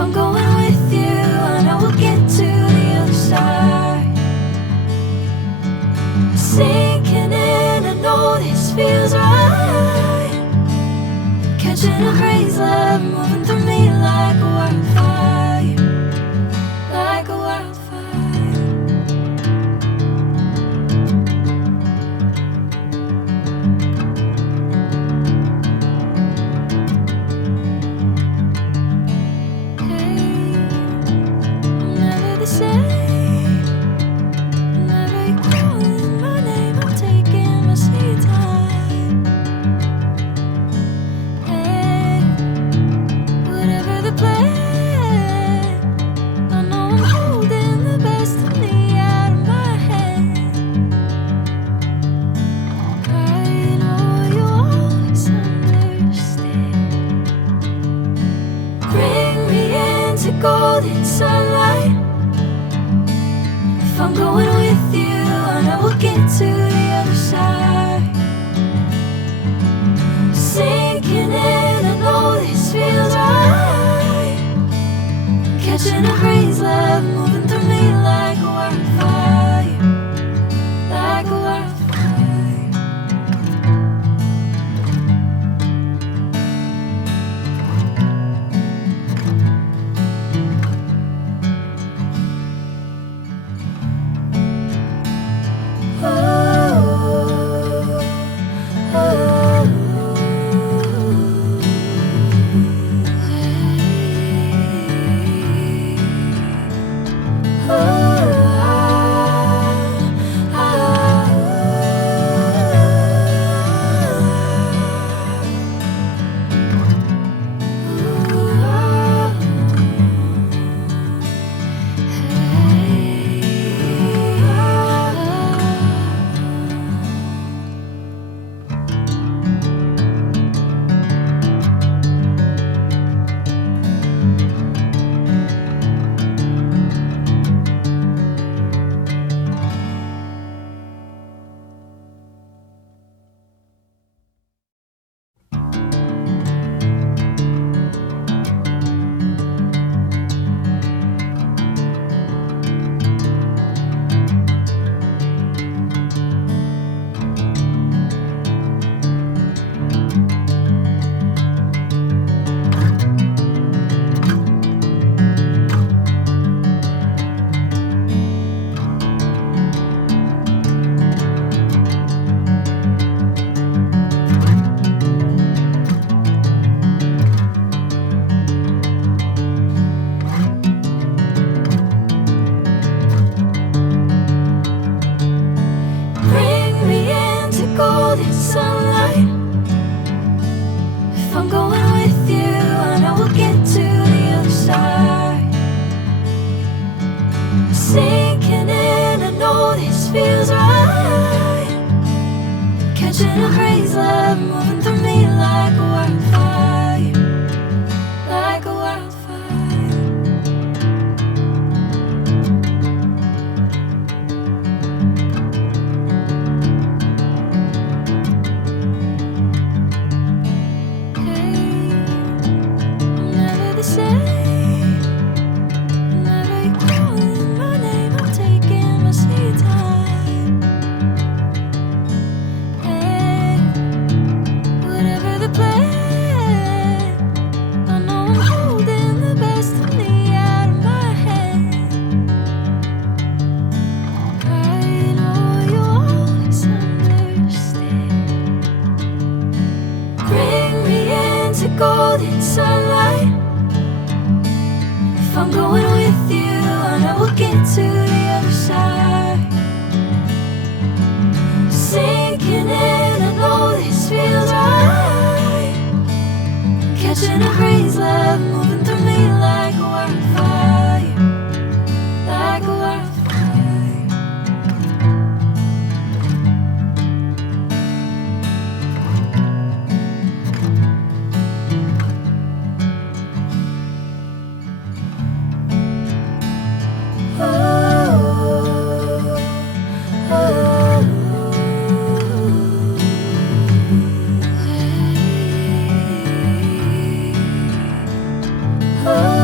I'm going with you, I know we'll get to the other side. Sinking in, I know this feels right. Catching a crazy love moving through me like a wildfire, like a wildfire. Golden sunlight. If I'm going with you, I know we'll get to the other side. Sinking in, I know this feels right. Catching a crazy love moving through me like a wildfire, like a wildfire. Golden sunlight. If I'm going with you, I know we'll get to the other side. Sinking in, I know this feels right. Catching a crazy love moving through me like a wildfire, like a wildfire. Golden sunlight. If I'm going with you, I know we'll get to the other side. Sinking in, I know this feels right. Catching a crazy love moving through me like a wildfire, like a wildfire. Oh